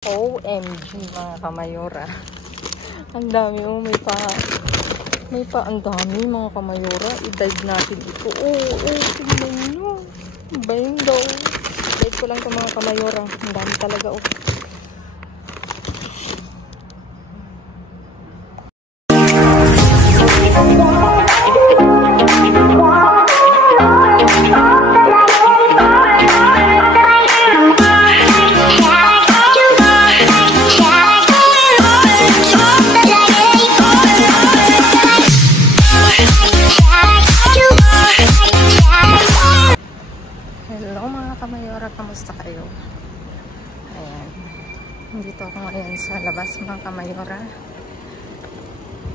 OMG mga kamayora. Ang dami oh, ang dami mga kamayora. I-dive natin ito. Tingnan nyo. Bayang daw. Dive ko lang ito mga kamayora. Ang dami talaga oh. Kamayora, kamusta kayo? Ayan. Dito ako ngayon sa labas mga kamayora.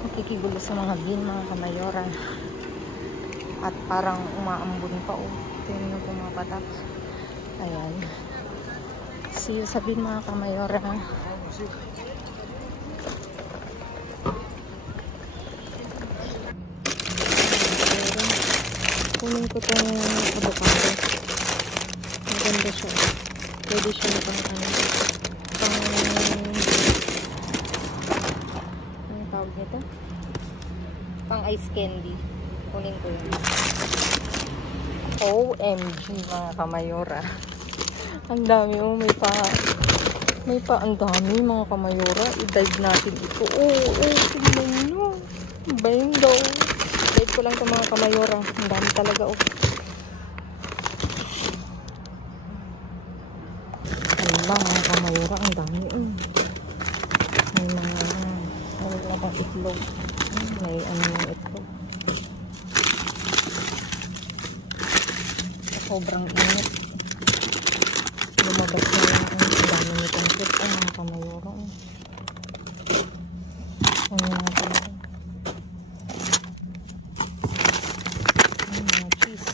Nakikigulo sa mga bin mga kamayora. At parang umaambon pa oh. Tingnan nyo pumapatak. Ayan. See you sa bin mga kamayora. Kunin ko itong avocado. Maganda siya. Pwede siya na pang ano tawag nito? Pang ice candy. Kunin ko yun. OMG mga kamayora. Ang dami oh. Ang dami mga kamayora. I-dive natin ito. Tingnan nyo. Bayang daw. Dive ko lang ito mga kamayora. Ang dami talaga oh. Mga kamayora, ang dami may mga pang itlog, may ano yung itlog, sobrang init, lumabas na lang ang dami nitong kit mga kamayora mga cheese.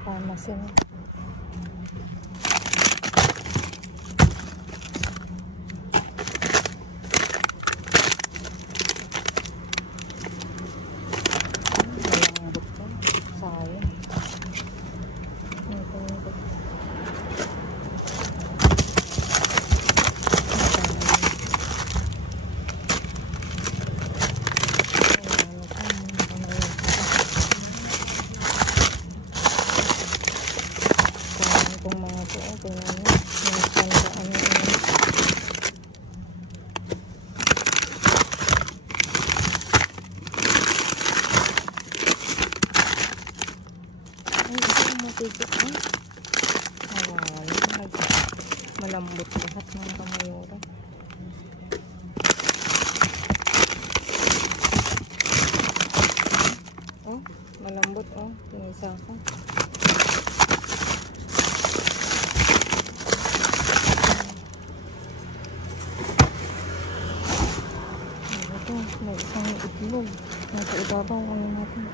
Pharmacy. Malambot lahat mga kamayora. Oh, malambot oh. Pinisa ko. Ito, may isang itlog. Nasa ibabaw ko natin.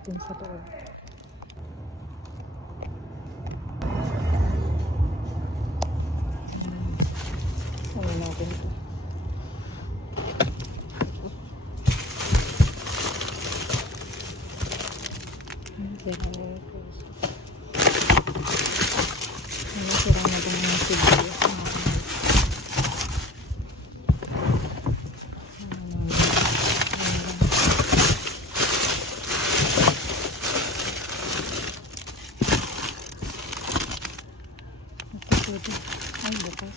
natin sa loob. Ano natin ito? Sira na itong mga sibuyas. Ay, bukas.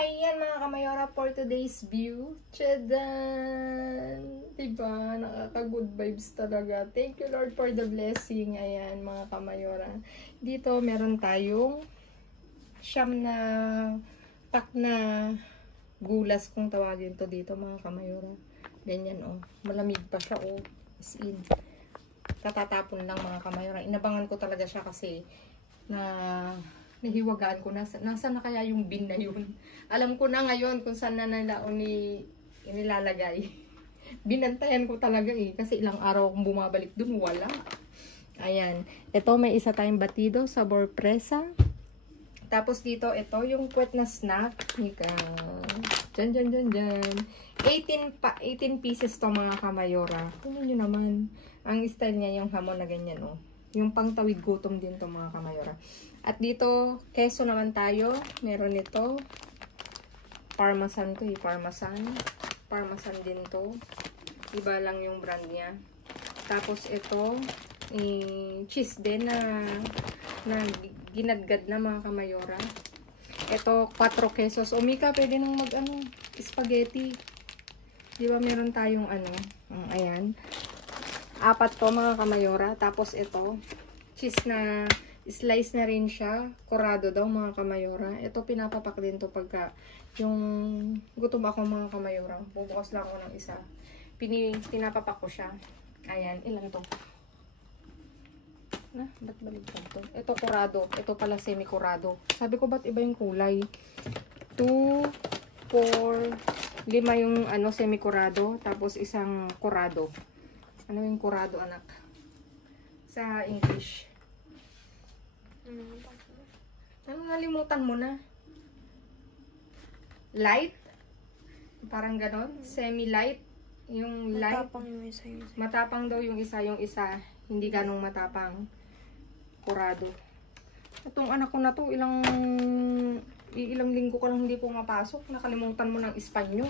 Ayan mga kamayora for today's view. Tchadan! Diba? Nakaka-good vibes talaga. Thank you Lord for the blessing. Ayan mga kamayora. Dito meron tayong siyam na pack na gulas kung tawagin to dito mga kamayora. Ganyan oh. Malamig pa siya oh. As in. Katatapon lang mga kamayora. Inabangan ko talaga siya kasi nahiwagaan ko. Nasaan na kaya yung bin na yun? Alam ko na ngayon kung saan na nalaon inilalagay. Binantayan ko talaga eh. Kasi ilang araw akong bumabalik dun. Wala. Ayan. Ito may isa tayong batido. Sabor presa. Tapos dito, ito yung puwet na snack. Dyan. 18 pieces to mga kamayora. Tingnan nyo naman. Ang style niya yung hamon na ganyan oh. Yung pangtawid gutom din to mga kamayora. At dito, keso naman tayo. Meron ito. Parmesan to eh. Parmesan din to. Iba lang yung brand niya. Tapos ito, cheese din na ginadgad na mga kamayora. Ito, 4 quesos. O Mika, pwede nang spaghetti. Di ba meron tayong ayan. 4 to mga kamayora. Tapos ito, cheese na slice na rin siya. Corado daw mga kamayora. Ito pinapapak din to pagka yung gutom ako mga kamayora. Bubukas lang ako ng isa. Pinapapak ko siya. Ayan, ilan to? Ba't baligtad to? Ito corado. Ito pala semi-corado. Sabi ko ba't iba yung kulay? 2, 4, 5 yung semi-corado. Tapos isang corado. Ano yung corado anak? Sa English. Nalimutan mo na. Light? Parang ganon. Semi-light. Yung light. Matapang yung isa. Matapang daw yung isa. Yung isa, hindi ganong matapang. Corado. Itong anak ko na to, ilang linggo ko lang hindi pumapasok. Nakalimutan mo ng Espanyol.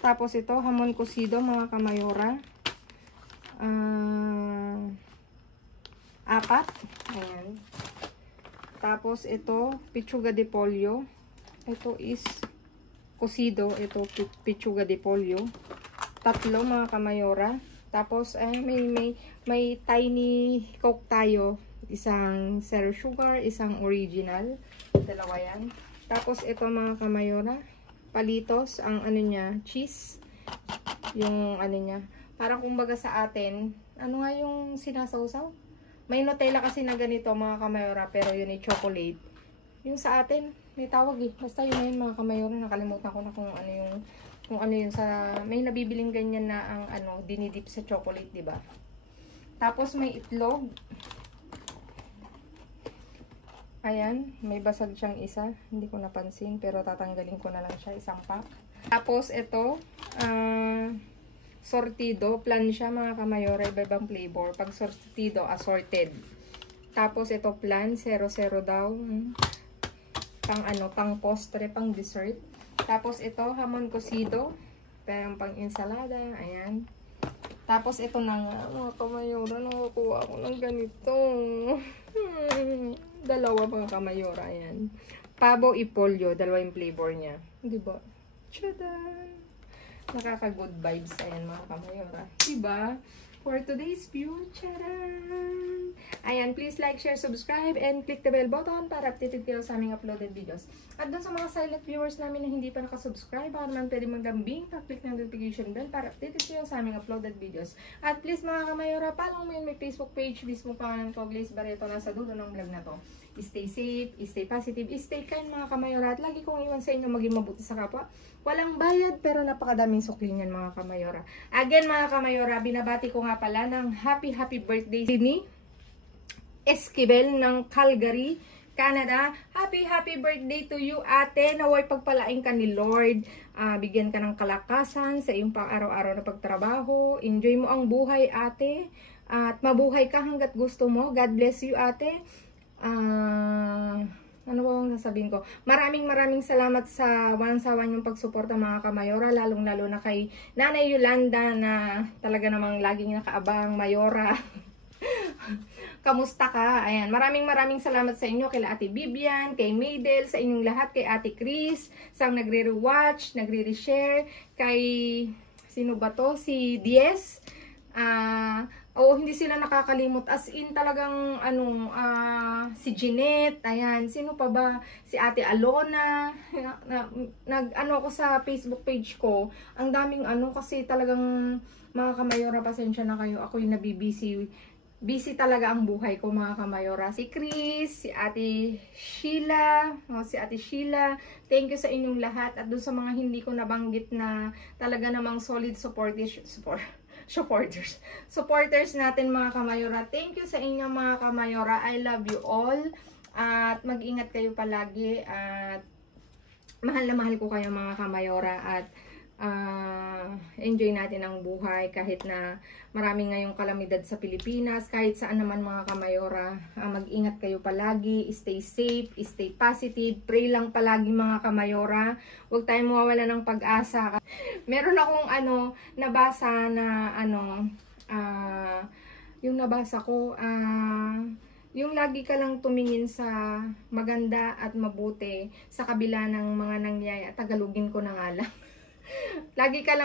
Tapos ito, hamon cocido mga kamayora. 4. Ayan. Tapos ito, pichuga de pollo. Ito is cocido. Ito, pichuga de pollo. 3 mga kamayora. Tapos, may tiny coke tayo. Isang zero sugar, isang original. 2 yan. Tapos ito mga kamayora. Palitos, ang niya, cheese. Yung niya. Parang kumbaga sa atin, ano nga yung sinasawsaw? May Nutella kasi na ganito mga kamayora, pero yun ay chocolate. Yung sa atin, may tawag eh. Basta yun na yun mga kamayora, nakalimutan ko na kung ano yun sa, may nabibiling ganyan na ang dinidip sa chocolate, di ba? Tapos may itlog. Ayan, may basag siyang isa. Hindi ko napansin, pero tatanggalin ko na lang siya, isang pack. Tapos ito, sortido. Plan siya mga kamayora, iba-ibang flavor. Pag sortido, assorted. Tapos ito plan, 00 daw. Pang postre, pang dessert. Tapos ito, hamon cocido. Pero pang ensalada, ayan. Tapos ito na nga, mga kamayora, nakakuha ako ng ganito. Dalawa mga kamayora, ayan. Pabo ipolyo, dalawa yung flavor niya. Diba? Tchadan! Nakaka-good vibes, ayan mga kamayora. Diba? For today's view, tchadan! Ayan, please like, share, subscribe, and click the bell button para updated kayo sa aming uploaded videos. At dun sa mga silent viewers namin na hindi pa nakasubscribe, baka naman pwede magdambing, pa-click ng notification bell para updated kayo sa aming uploaded videos. At please mga kamayora, follow mo yun may Facebook page, mismo pangalan ko, Glaze Barreto, nasa dulo ng vlog na to. Stay safe, stay positive, stay kind mga kamayora. At lagi kong iwan sa inyo maging mabuti sa kapwa. Walang bayad pero napakadaming sukling yan mga kamayora. Again mga kamayora, binabati ko nga pala ng happy birthday ni Esquivel ng Calgary, Canada. Happy birthday to you ate. Naway pagpalain ka ni Lord. Bigyan ka ng kalakasan sa iyong pang-araw-araw na pagtrabaho. Enjoy mo ang buhay ate. At mabuhay ka hanggat gusto mo. God bless you ate. Ano ba ang sasabihin ko? Maraming salamat sa walang sawa niyong pagsuporta mga kamayora, lalong-lalo na kay Nanay Yolanda na talaga namang laging nakaabang Mayora. Kamusta ka? Ayan, maraming salamat sa inyo, kay Ate Bibian, kay Maydel, sa inyong lahat, kay Ate Chris, sa nagre-rewatch, nagre-reshare, kay sino ba to? Si Diez. Hindi sila nakakalimot. As in talagang si Jeanette, ayan, sino pa ba? Si Ate Alona. Nag ako sa Facebook page ko. Ang daming kasi talagang mga kamayora, pasensya na kayo. Ako yung nabibisi. Busy talaga ang buhay ko mga kamayora. Si Chris, si Ate Sheila, thank you sa inyong lahat. At doon sa mga hindi ko nabanggit na talaga namang solid supporters natin mga kamayora. Thank you sa inyo mga kamayora. I love you all. At mag-ingat kayo palagi. At mahal na mahal ko kayo mga kamayora. At enjoy natin ang buhay kahit na marami ngayong kalamidad sa Pilipinas, kahit saan naman mga kamayora. Mag-ingat kayo palagi, stay safe, stay positive, pray lang palagi mga kamayora. Huwag tayong mawawala ng pag-asa. Meron akong nabasa na yung nabasa ko, yung lagi ka lang tumingin sa maganda at mabuti sa kabila ng mga nangyayari. Tagalogin ko na nga lang. Lagi ka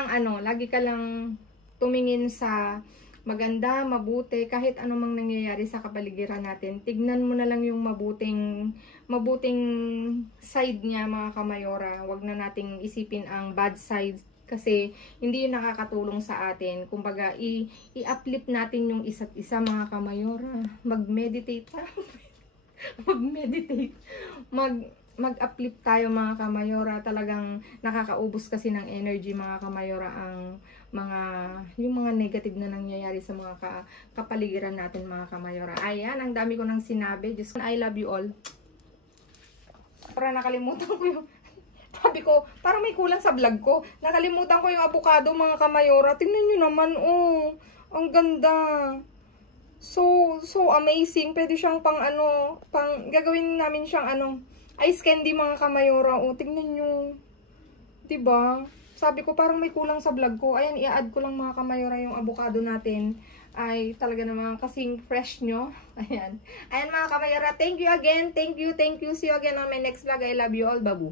lang tumingin sa maganda, mabuti, kahit anumang nangyayari sa kapaligiran natin. Tignan mo na lang yung mabuting side niya mga kamayora. Huwag na nating isipin ang bad side kasi hindi yun nakakatulong sa atin. Kumbaga, i-uplift natin yung isa't isa mga kamayora. Mag-meditate pa. Mag-uplift tayo mga kamayora. Talagang nakakaubos kasi ng energy mga kamayora yung mga negative na nangyayari sa mga kapaligiran natin mga kamayora. Ayan, ang dami ko nang sinabi. Just I love you all. Para nakalimutan ko yung sabi ko, parang may kulang sa vlog ko. Nakalimutan ko yung avocado mga kamayora. Tingnan nyo naman, ang ganda. So amazing. Pwede siyang gagawin namin siyang ice candy mga kamayora. Tingnan nyo. Diba? Sabi ko parang may kulang sa vlog ko. Ayan, i-add ko lang mga kamayora yung avocado natin. Ay, talaga naman kasing fresh nyo. Ayan. Ayan mga kamayora. Thank you again. Thank you. See you again on my next vlog. I love you all. Babu.